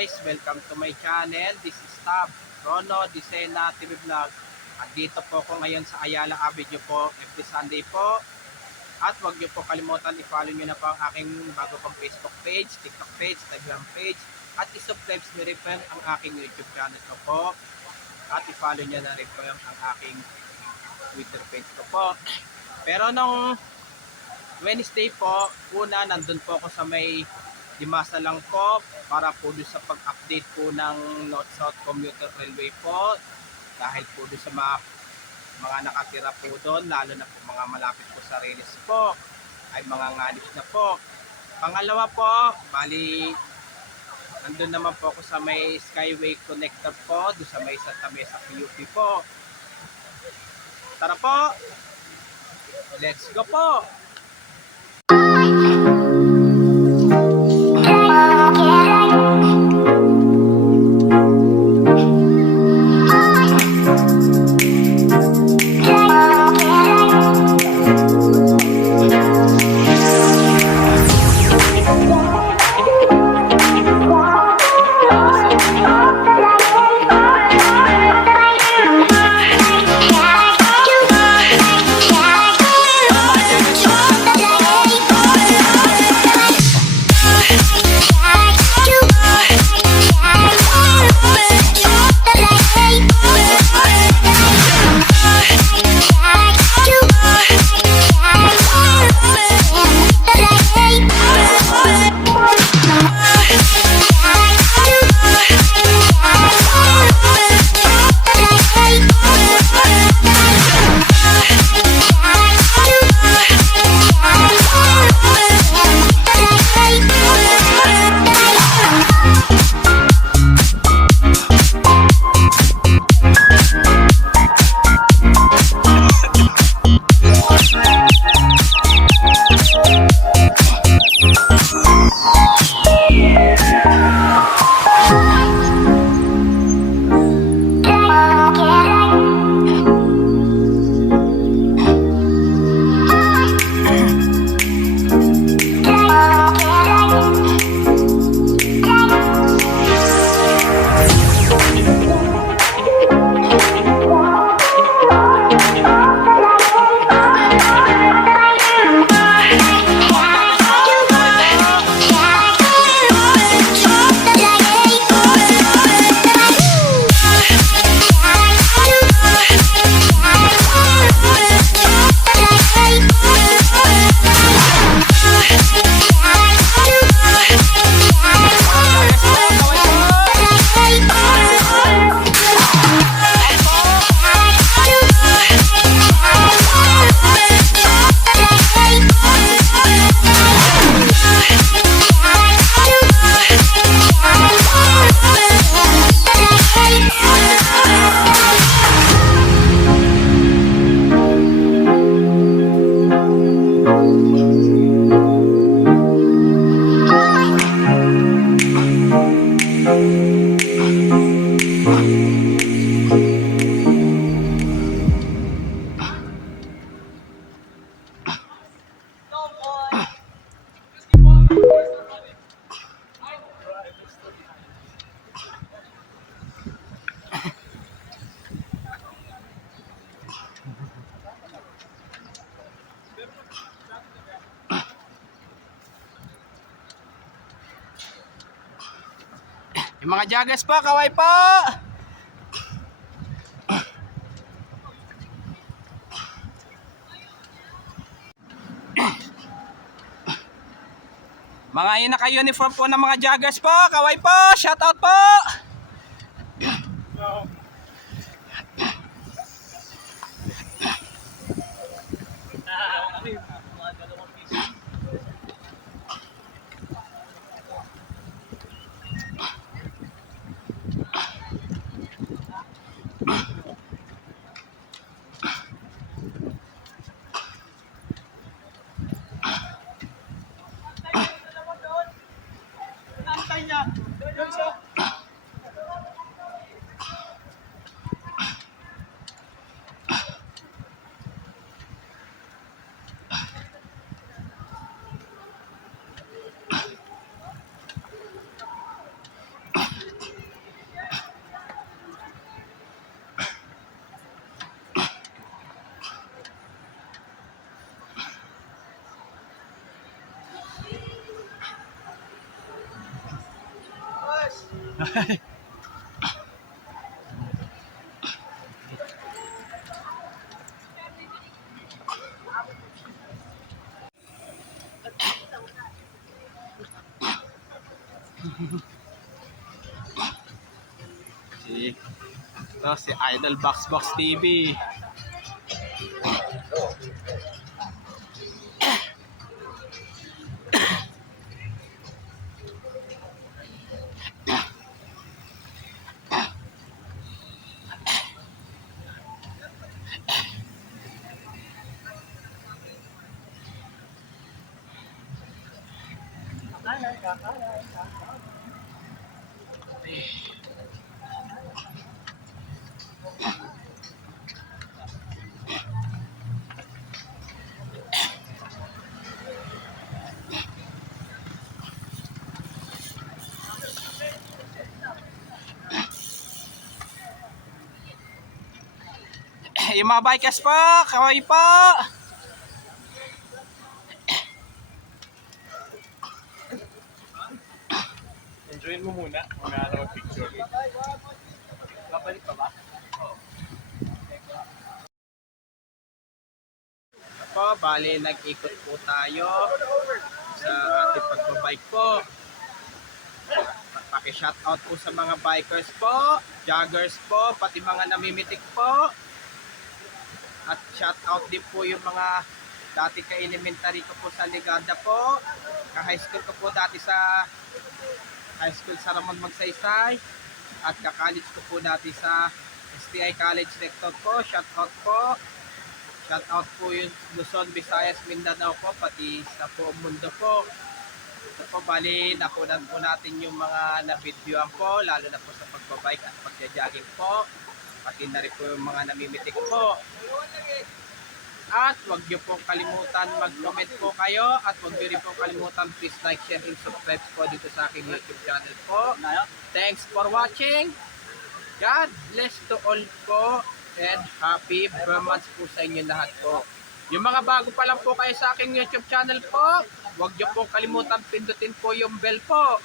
guys, welcome to my channel. This is Tab Rono Disena TV Vlog. At dito po ako ngayon sa Ayala Avenue po, every Sunday po. At huwag niyo po kalimutan i-follow niyo na po ang aking bago pang Facebook page, TikTok page, Instagram page. At i-subscribe niyo rin po ang aking YouTube channel ko po. At i-follow niyo na rin po ang aking Twitter page ko po. Pero nung Wednesday po, una nandun po ako sa may Dimasa lang po para po doon sa pag-update po ng North-South Commuter Railway po. Dahil po doon sa mga nakatira po doon, lalo na po mga malapit po sa Reyes po, ay mga nganib na po. Pangalawa po, bali, nandun naman po ako sa may Skyway Connector po, doon sa may Santa Mesa PUP po. Tara po! Let's go po! Yung mga jagas po, kaway po! Mga yun naka-uniform po ng mga jagas po, kaway po! Shout out po! Si Idol Box Box TV. Yung mga bikers po, kaway po. Enjoyin mo muna. Mga mag-picture. Babalik pa ba? Oo. Po, bali nag-ikot po tayo sa ating pagbabike po. Paki-shoutout po sa mga bikers po, joggers po, pati mga namimitik po. At shoutout din po yung mga dati ka-elementary ko po sa Ligada po. Ka-high school ko po dati sa high school sa Ramon Magsaysay. At ka-college ko po dati sa STI College Rector po. Shoutout po. Shoutout po yung Luzon, Visayas, Mindanao po, pati sa buong mundo po. Ito po, bali, nakunan po natin yung mga na-videoan po, lalo na po sa pagbabike at pagja-jogging po. Pati na rin po yung mga namimitik po. At huwag niyo po kalimutan mag-comment po kayo at huwag niyo rin po kalimutan please like, share, and subscribe po dito sa aking YouTube channel po. Thanks for watching. God bless to all po and happy Burmans po sa inyo lahat po. Yung mga bago pa lang po kayo sa aking YouTube channel po, huwag niyo po kalimutan pindutin po yung bell po.